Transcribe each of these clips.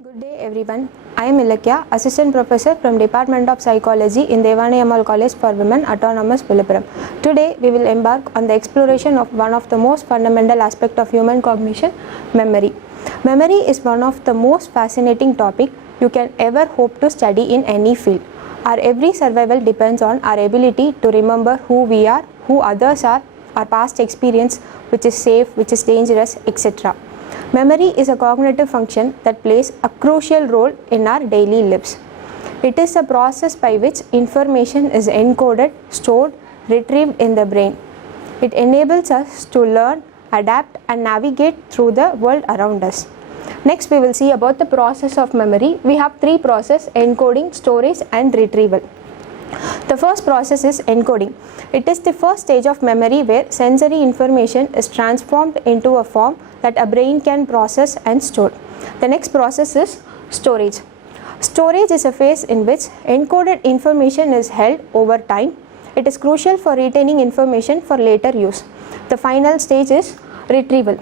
Good day everyone. I am Elakkiya, Assistant Professor from Department of Psychology in Theivanai Ammal College for Women, Autonomous Villupuram. Today we will embark on the exploration of one of the most fundamental aspects of human cognition, memory. Memory is one of the most fascinating topics you can ever hope to study in any field. Our every survival depends on our ability to remember who we are, who others are, our past experience, which is safe, which is dangerous, etc. Memory is a cognitive function that plays a crucial role in our daily lives. It is a process by which information is encoded, stored, retrieved in the brain. It enables us to learn, adapt, and navigate through the world around us. Next, we will see about the process of memory. We have three processes: encoding, storage, and retrieval. The first process is encoding. It is the first stage of memory where sensory information is transformed into a form that a brain can process and store. The next process is storage. Storage is a phase in which encoded information is held over time. It is crucial for retaining information for later use. The final stage is retrieval.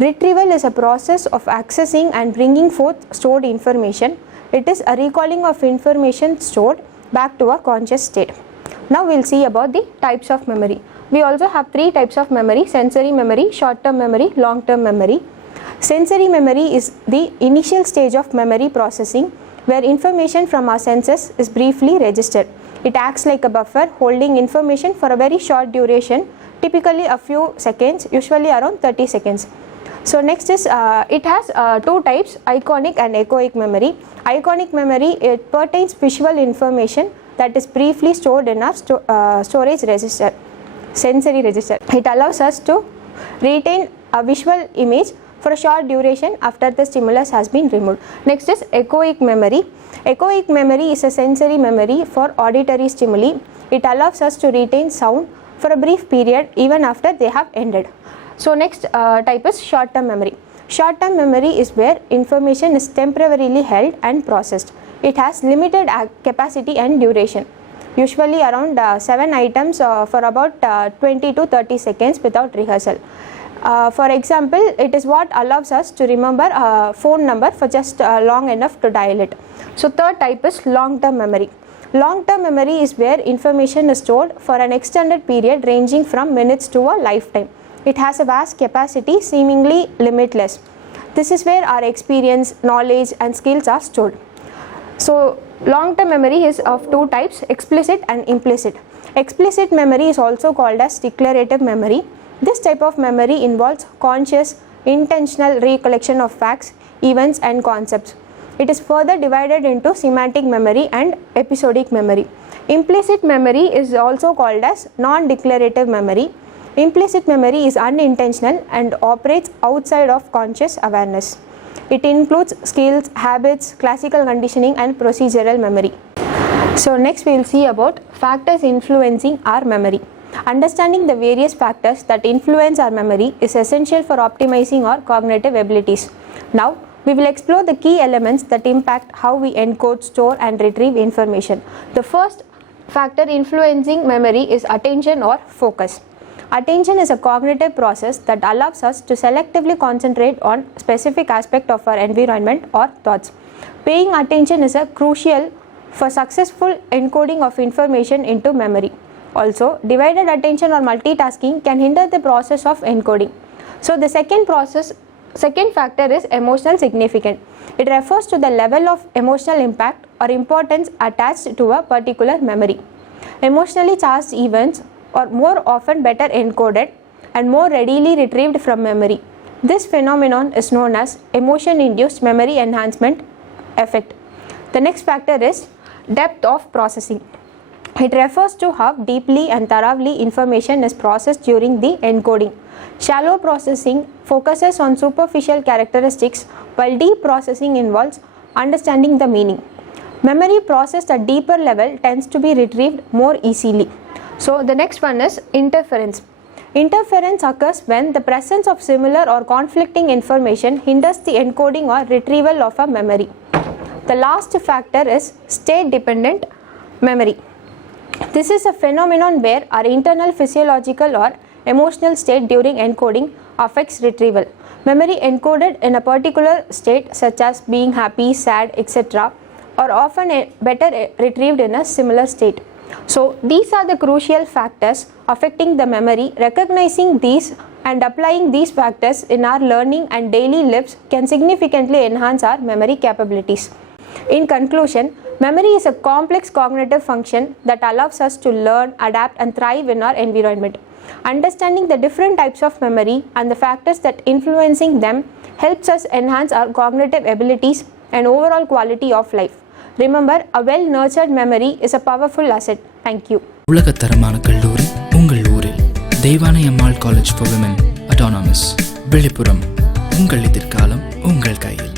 Retrieval is a process of accessing and bringing forth stored information. It is a recalling of information stored back to a conscious state. Now we will see about the types of memory. We also have three types of memory: sensory memory, short-term memory, long-term memory. Sensory memory is the initial stage of memory processing where information from our senses is briefly registered. It acts like a buffer holding information for a very short duration, typically a few seconds, usually around 30 seconds. So next is it has two types: iconic and echoic memory. Iconic memory, it pertains visual information that is briefly stored in our storage register, sensory register. It allows us to retain a visual image for a short duration after the stimulus has been removed. Next is echoic memory. Echoic memory is a sensory memory for auditory stimuli. It allows us to retain sound for a brief period even after they have ended. So next type is short-term memory. Short-term memory is where information is temporarily held and processed. It has limited capacity and duration, usually around 7 items for about 20 to 30 seconds without rehearsal. For example, it is what allows us to remember a phone number for just long enough to dial it. So third type is long-term memory. Long-term memory is where information is stored for an extended period ranging from minutes to a lifetime. It has a vast capacity, seemingly limitless. This is where our experience, knowledge, and skills are stored. So long-term memory is of two types: explicit and implicit. Explicit memory is also called as declarative memory. This type of memory involves conscious, intentional recollection of facts, events, and concepts. It is further divided into semantic memory and episodic memory. Implicit memory is also called as non-declarative memory. Implicit memory is unintentional and operates outside of conscious awareness. It includes skills, habits, classical conditioning, and procedural memory. So next we will see about factors influencing our memory. Understanding the various factors that influence our memory is essential for optimizing our cognitive abilities. Now we will explore the key elements that impact how we encode, store, and retrieve information. The first factor influencing memory is attention or focus. Attention is a cognitive process that allows us to selectively concentrate on specific aspect of our environment or thoughts. Paying attention is crucial for successful encoding of information into memory. Also, divided attention or multitasking can hinder the process of encoding. So the second factor is emotional significance. It refers to the level of emotional impact or importance attached to a particular memory. Emotionally charged events are more often better encoded and more readily retrieved from memory. This phenomenon is known as emotion-induced memory enhancement effect. The next factor is depth of processing. It refers to how deeply and thoroughly information is processed during the encoding. Shallow processing focuses on superficial characteristics, while deep processing involves understanding the meaning. Memory processed at deeper level tends to be retrieved more easily. So the next one is interference. Interference occurs when the presence of similar or conflicting information hinders the encoding or retrieval of a memory. The last factor is state-dependent memory. This is a phenomenon where our internal physiological or emotional state during encoding affects retrieval. Memory encoded in a particular state, such as being happy, sad, etc., are often better retrieved in a similar state. So these are the crucial factors affecting the memory. Recognizing these and applying these factors in our learning and daily lives can significantly enhance our memory capabilities. In conclusion, memory is a complex cognitive function that allows us to learn, adapt, and thrive in our environment. Understanding the different types of memory and the factors that influencing them helps us enhance our cognitive abilities and overall quality of life. Remember, a well-nurtured memory is a powerful asset. Thank you. உலகத்தரமான கல்லூரி உங்கள் ஊரில் Deivanai Ammal college for women autonomous Viluppuram. உங்கள் எதிர்காலம் உங்கள் கையில்.